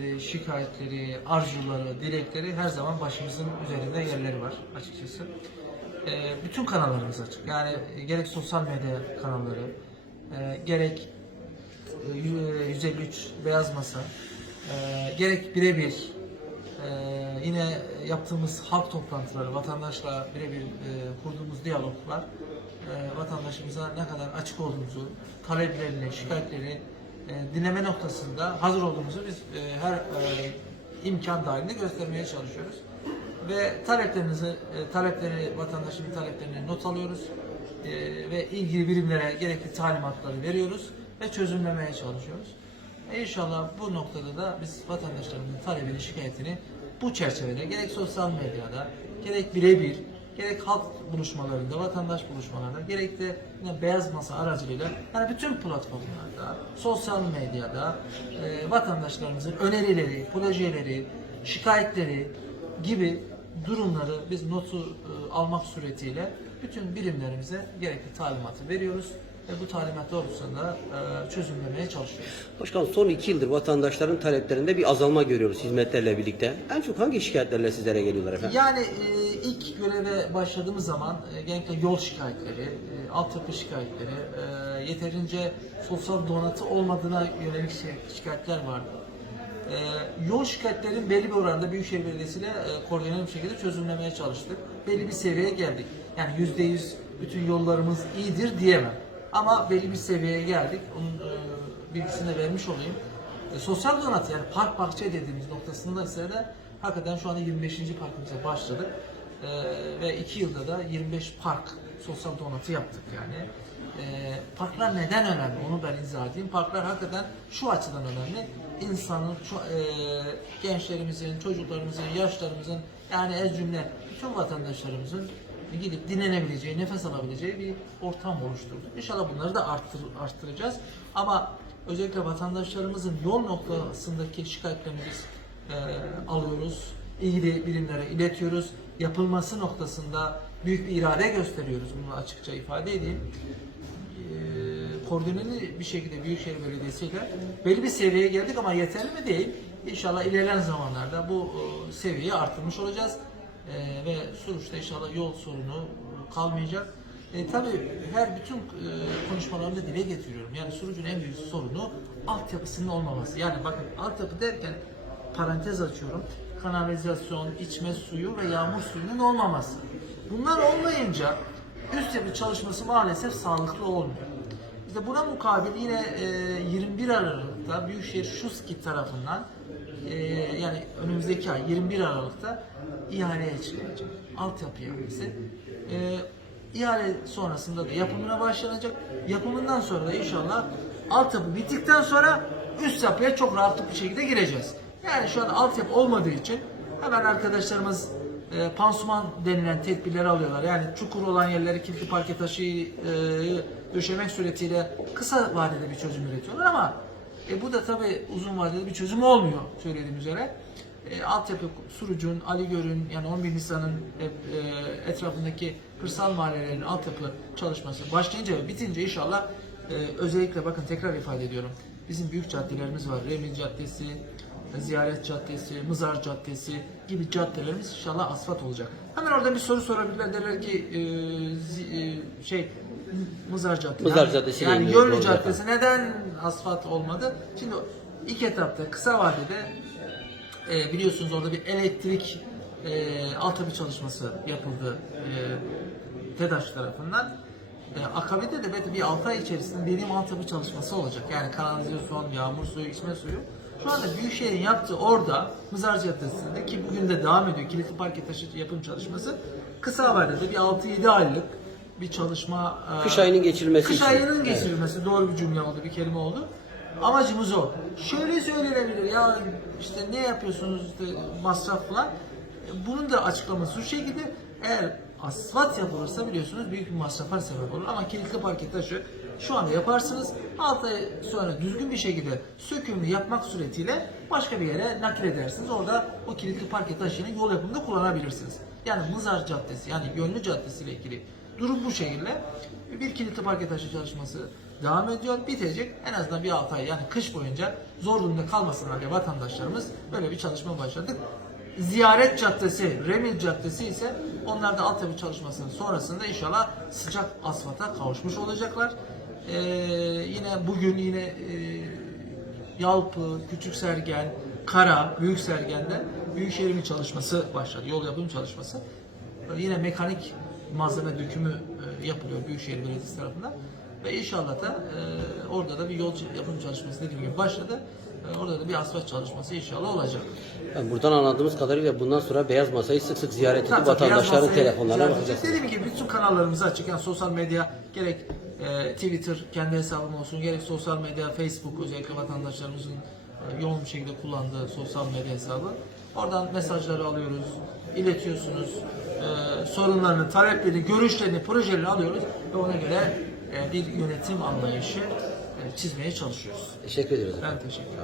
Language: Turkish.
talepleri, şikayetleri, arzuları, dilekleri her zaman başımızın üzerinde yerleri var açıkçası. Ee, bütün kanallarımız açık. Yani gerek sosyal medya kanalları, e, gerek e, yü- 153 Beyaz Masa, e, gerek birebir e, yine yaptığımız halk toplantıları, vatandaşla birebir e, kurduğumuz diyaloglar e, vatandaşımıza ne kadar açık olduğumuzu, taleplerini, şikayetleri e, dinleme noktasında hazır olduğumuzu biz e, her e, imkan dahilinde göstermeye çalışıyoruz. Ve taleplerinizi, e, talepleri, vatandaşın taleplerini not alıyoruz ve ilgili birimlere gerekli talimatları veriyoruz ve çözümlemeye çalışıyoruz. E İnşallah bu noktada da biz vatandaşlarımızın talebini, şikayetini bu çerçevede gerek sosyal medyada, gerek birebir, gerek halk buluşmalarında, vatandaş buluşmalarında, gerek de yine beyaz masa aracılığıyla yani bütün platformlarda, sosyal medyada e, vatandaşlarımızın önerileri, projeleri, şikayetleri gibi durumları biz notu e, almak suretiyle bütün birimlerimize gerekli talimatı veriyoruz. ve bu talimat doğrultusunda e, çözümlemeye çalışıyoruz. Başkanım son iki yıldır vatandaşların taleplerinde bir azalma görüyoruz hizmetlerle birlikte. En çok hangi şikayetlerle sizlere geliyorlar efendim? Yani e, ilk göreve başladığımız zaman e, genellikle yol şikayetleri, altyapı şikayetleri, yeterince sosyal donatı olmadığına yönelik şikayetler vardı. E, yol şikayetlerin belli bir oranda Büyükşehir Belediyesi ile e, koordineli bir şekilde çözümlemeye çalıştık. Belli bir seviyeye geldik. Yani yüzde yüz bütün yollarımız iyidir diyemem. Ama belli bir seviyeye geldik. Onun e, bilgisini de vermiş olayım. E, sosyal donatı yani park bahçe dediğimiz noktasında ise de hakikaten şu anda 25. parkımıza başladık. E, ve 2 yılda da 25 park sosyal donatı yaptık yani. E, parklar neden önemli onu ben izah edeyim. Parklar hakikaten şu açıdan önemli. İnsanın, şu, e, gençlerimizin, çocuklarımızın, yaşlarımızın yani ez cümle bütün vatandaşlarımızın gidip dinlenebileceği, nefes alabileceği bir ortam oluşturduk. İnşallah bunları da arttır, arttıracağız. Ama özellikle vatandaşlarımızın yol noktasındaki şikayetlerini biz e, alıyoruz. ilgili birimlere iletiyoruz. Yapılması noktasında büyük bir irade gösteriyoruz. Bunu açıkça ifade edeyim. E, koordineli bir şekilde Büyükşehir Belediyesi ile belli bir seviyeye geldik ama yeterli mi değil. İnşallah ilerleyen zamanlarda bu e, seviyeyi arttırmış olacağız. E, ve Suruç'ta inşallah yol sorunu kalmayacak. E, tabii her bütün e, konuşmalarımda dile getiriyorum. Yani Suruç'un en büyük sorunu altyapısının olmaması. Yani bakın altyapı derken parantez açıyorum. Kanalizasyon, içme suyu ve yağmur suyunun olmaması. Bunlar olmayınca üst yapı çalışması maalesef sağlıklı olmuyor. İşte buna mukabil yine e, 21 Aralık'ta Büyükşehir Şuski tarafından e, yani önümüzdeki ay 21 Aralık'ta ihaleye çıkacak. Altyapı ihalesi. E, ihale sonrasında da yapımına başlanacak. Yapımından sonra da inşallah altyapı bittikten sonra üst yapıya çok rahatlık bir şekilde gireceğiz. Yani şu an altyapı olmadığı için hemen arkadaşlarımız e, pansuman denilen tedbirleri alıyorlar. Yani çukur olan yerleri kilitli parke taşı e, döşemek suretiyle kısa vadede bir çözüm üretiyorlar ama e, bu da tabii uzun vadede bir çözüm olmuyor söylediğim üzere. E, altyapı Suruc'un, Aligör'ün yani 11 Nisan'ın e, e, etrafındaki kırsal mahallelerin altyapı çalışması başlayınca ve bitince inşallah e, özellikle bakın tekrar ifade ediyorum. Bizim büyük caddelerimiz var. Remil Caddesi, Ziyaret Caddesi, Mızar Caddesi gibi caddelerimiz inşallah asfalt olacak. Hemen orada bir soru sorabilirler derler ki e, zi- e, şey Mızar Caddesi. Mızar yani, Caddesi yani Gönlü doğru Caddesi neden asfalt olmadı? Şimdi ilk etapta kısa vadede e, biliyorsunuz orada bir elektrik e, altyapı çalışması yapıldı e, TEDAŞ tarafından. E, akabinde de belki bir 6 ay içerisinde dediğim altyapı çalışması olacak. Yani kanalizasyon, yağmur suyu, içme suyu. Şu anda Büyükşehir'in yaptığı orada Mızar Caddesi'nde ki bugün de devam ediyor kilitli parke taşı yapım çalışması. Kısa vadede bir 6-7 aylık bir çalışma e, Kış ayının geçirilmesi Kış için. ayının geçirilmesi doğru bir cümle oldu, bir kelime oldu. Amacımız o. Şöyle söylenebilir ya işte ne yapıyorsunuz işte masraf falan. Bunun da açıklaması şu şekilde eğer asfalt yapılırsa biliyorsunuz büyük bir masrafa sebep olur ama kilitli parke taşı şu anda yaparsınız 6 ay sonra düzgün bir şekilde sökümünü yapmak suretiyle başka bir yere nakil edersiniz. Orada o kilitli parke taşını yol yapımında kullanabilirsiniz. Yani Mızar Caddesi yani Gönlü Caddesi ile ilgili durum bu şekilde. Bir kilitli parke taşı çalışması devam ediyor. Bitecek. En azından bir 6 ay yani kış boyunca zor durumda kalmasınlar diye vatandaşlarımız böyle bir çalışma başladık. Ziyaret Caddesi, Remil Caddesi ise onlar da altyapı çalışmasının sonrasında inşallah sıcak asfalta kavuşmuş olacaklar. Ee, yine bugün yine e, Yalpı, Küçük Sergen, Kara, Büyük Sergen'de Büyükşehir'in çalışması başladı. Yol yapım çalışması. Yine mekanik malzeme dökümü e, yapılıyor Büyükşehir Belediyesi tarafından. Ve inşallah da e, orada da bir yol yapım çalışması dediğim gibi başladı. E, orada da bir asfalt çalışması inşallah olacak. Yani buradan anladığımız kadarıyla bundan sonra beyaz masayı sık sık ziyaret edip vatandaşların telefonlarına bakacaksınız. Dediğim gibi bütün kanallarımız açık. Yani sosyal medya gerek e, Twitter kendi hesabım olsun gerek sosyal medya Facebook özellikle vatandaşlarımızın yoğun bir şekilde kullandığı sosyal medya hesabı. Oradan mesajları alıyoruz, iletiyorsunuz. E, sorunlarını, taleplerini, görüşlerini, projelerini alıyoruz ve ona göre e, bir yönetim anlayışı e, çizmeye çalışıyoruz. Teşekkür ediyoruz. Ben teşekkür ederim.